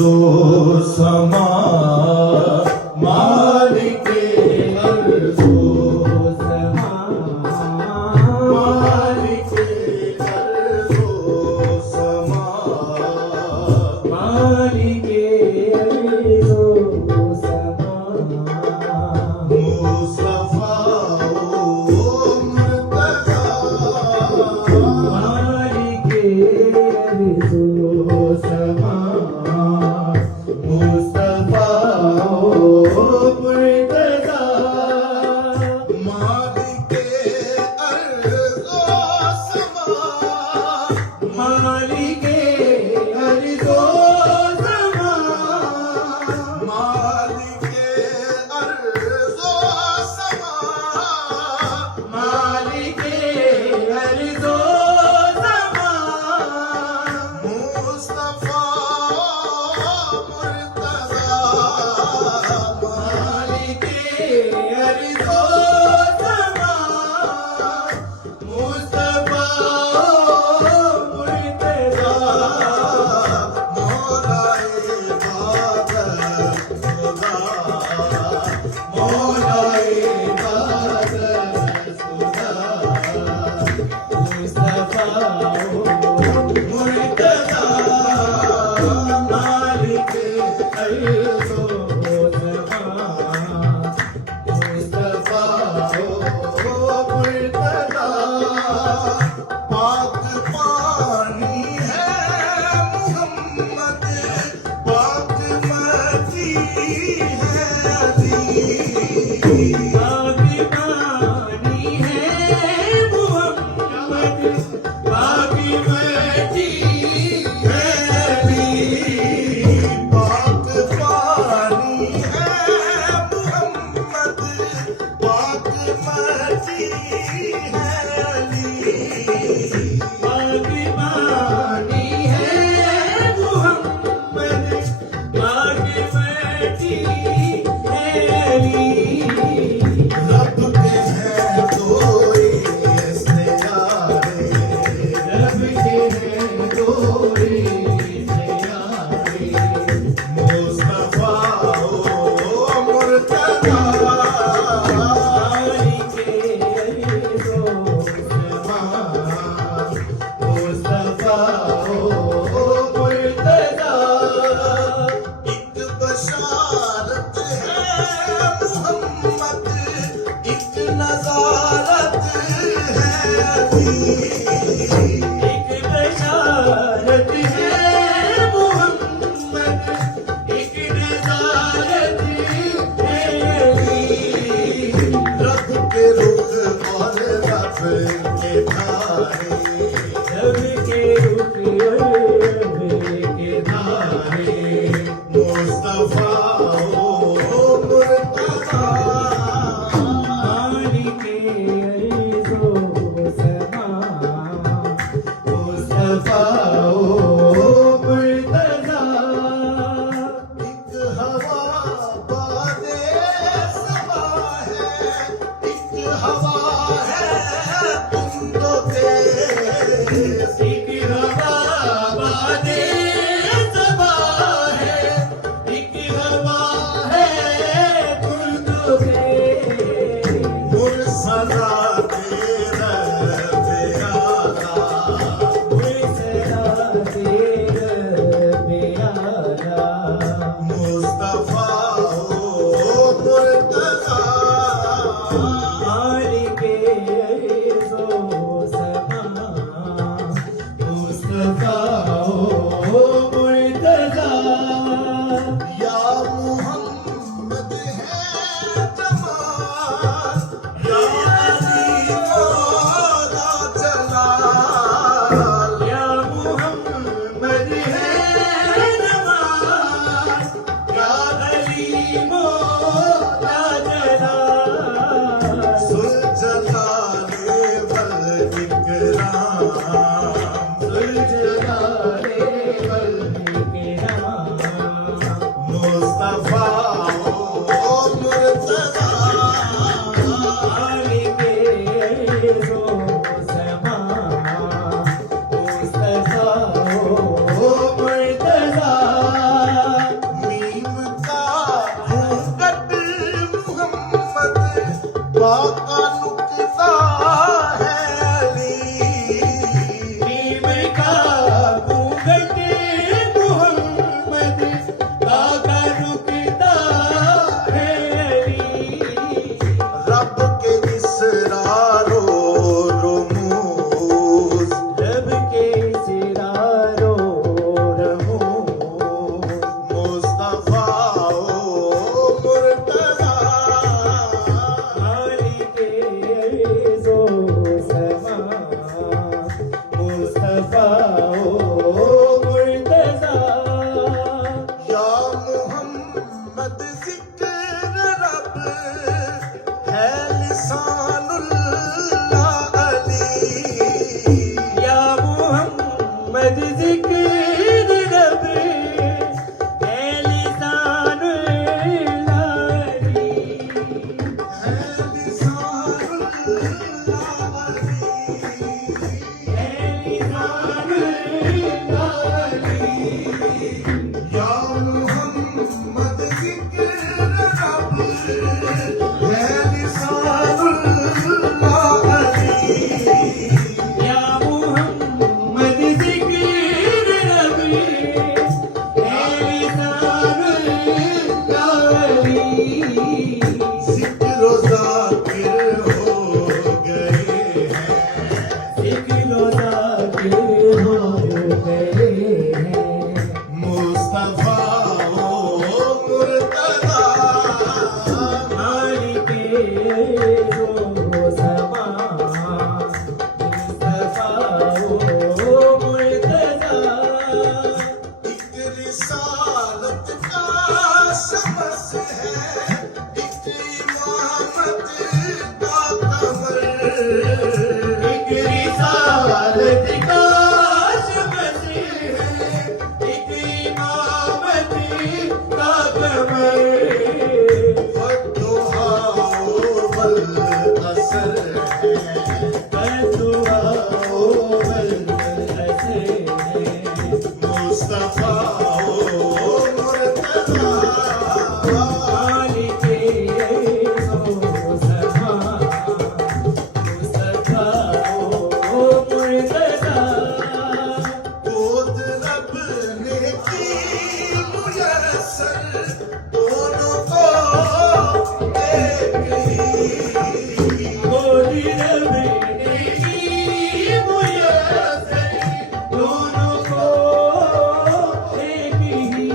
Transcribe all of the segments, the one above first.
अर्ज़ो समा मालिके अर्ज़ो समा मालिके अर्ज़ो समा मालिके अर्ज़ो समा मुस्तफा ओ मुर्तज़ा मालिके अर्ज़ो समा मुस्तफा ओ मुर्तज़ा मालिके अर्ज़ो समा मालिके अर्ज़ो समा मालिके अर्ज़ो समा मालिके अर्ज़ो समा मुस्तफा मुर्तज़ा मालिके अर्ज़ो समा मुस्तफा मुर्तज़ा मौलाए बादल खुदा मौलाए बादल खुदा मुस्तफा मुर्तज़ा मालिके अर्ज़ो समा मुस्तफा मुर्तज़ा पाक पानी है मुहम्मद पाक मती है अज़ीज़ पाक पानी है मुहम्मद पाक मती है अज़ीज़ पाक मुस्तफा ओ मुर्तजा मालिके मुस्तफा मुस्तफा ओ मुर्तजा गोद रब ने की मुयस्सर दोनों को एक ही गोदी रब ने की मुयस्सर दोनों को एक ही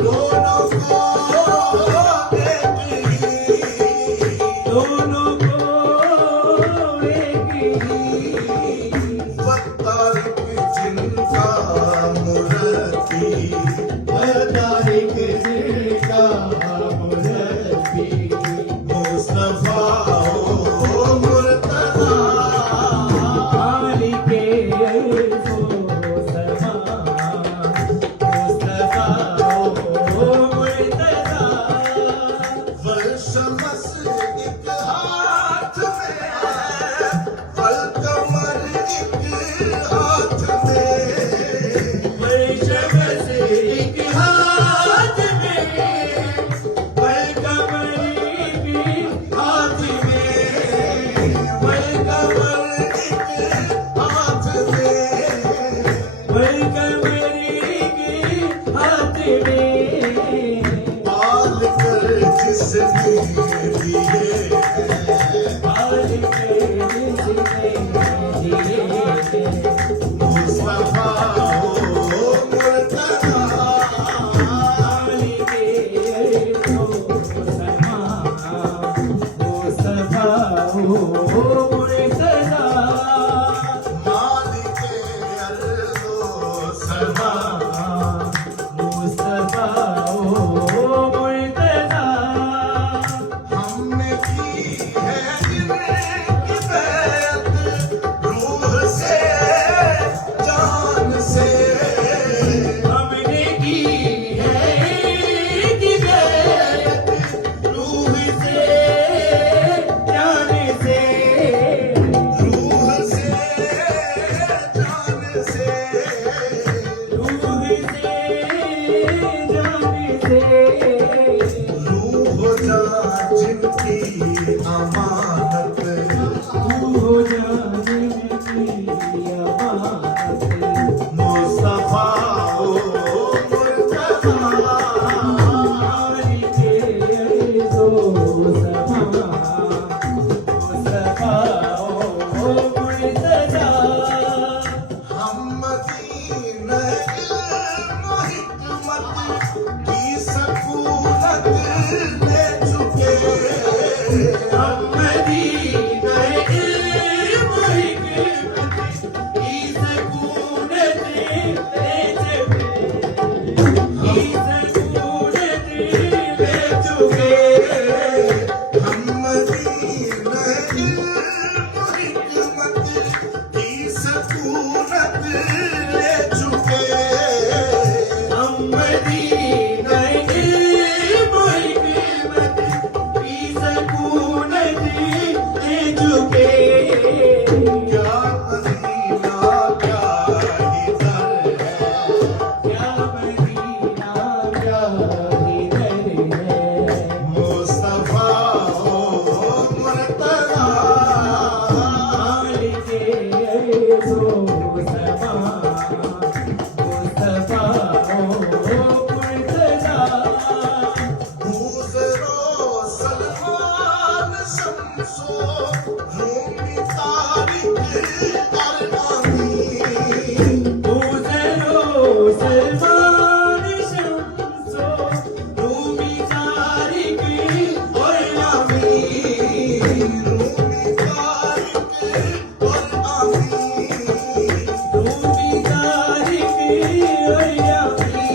दोनों को एक ही दोनों को एक ही वतारिक जिनका मुरती वतारिक जिनका मुरब्बी मुस्तफा ओ मुर्तजा मालिके मुस्तफा मुस्तफा ओ मुर्तजा वशमस एक हाथ में है अलकमर एक हाथ में वैशमस एक हाथ में वलकमर एक हाथ में अलकमर एक हाथ में वलकमर एक हाथ में पाल कर जिसने दिए हैं पाल के जिसने दिए मुस्तफा ओ मुर्तजा मालिके मुस्तफा मुस्तफा ओ मुर्तजा मालिके अर्ज़ो समा मुस्तफा ओ मुर्तजा हमने की है इनकी बैत रूह से जान से हमने की है कि बैत रूह से जान से रूह से जान से रूह से जान से रूह जान जिनकी अमानत तू हो जाने की अमानत मुस्तफा ओ मुर्तजा मालिके मुस्तफा मुस्तफा ओ मुर्तजा हम मदीने इल्म हिकमत की सकूनत ले चुके हम मदीना इल्म हिकमत की सकूनत ले चुके हम मदीने इल्म हिकमत की सकूनत ले चुके हम मदीना इल्म हिकमत की सकूनत ले चुके क्या मदीना क्या ही दर है क्या मदीना क्या ही दर है मुस्तफा ओ मुर्तजा मालिके मुस्तफा मुस्तफा ओ मुर्तजा गुजरो सलमान शम्सो रूमी तारिक अरनानी गुजरो सलमान शम्सो रूमी तारिक और नामी रूमी तारिक और आमी रूमी तारिक और नामी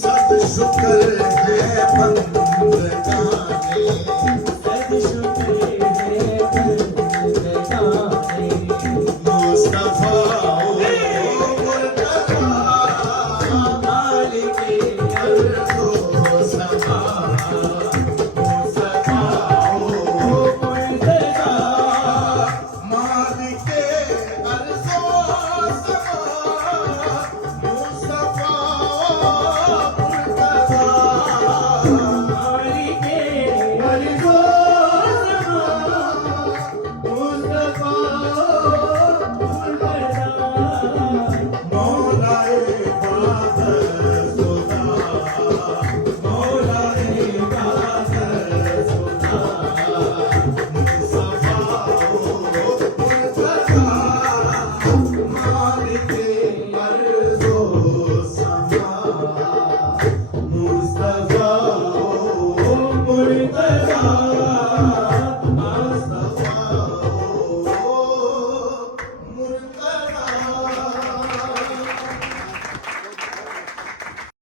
सद शुक्र है बंदगाने सद शुक्र है बंदगाने मुस्तफा ओ मुर्तजा मालिके अर्ज़ो समा मुस्तफा ओ मुर्तजा मालिके अर्ज़ो समा मुस्तफा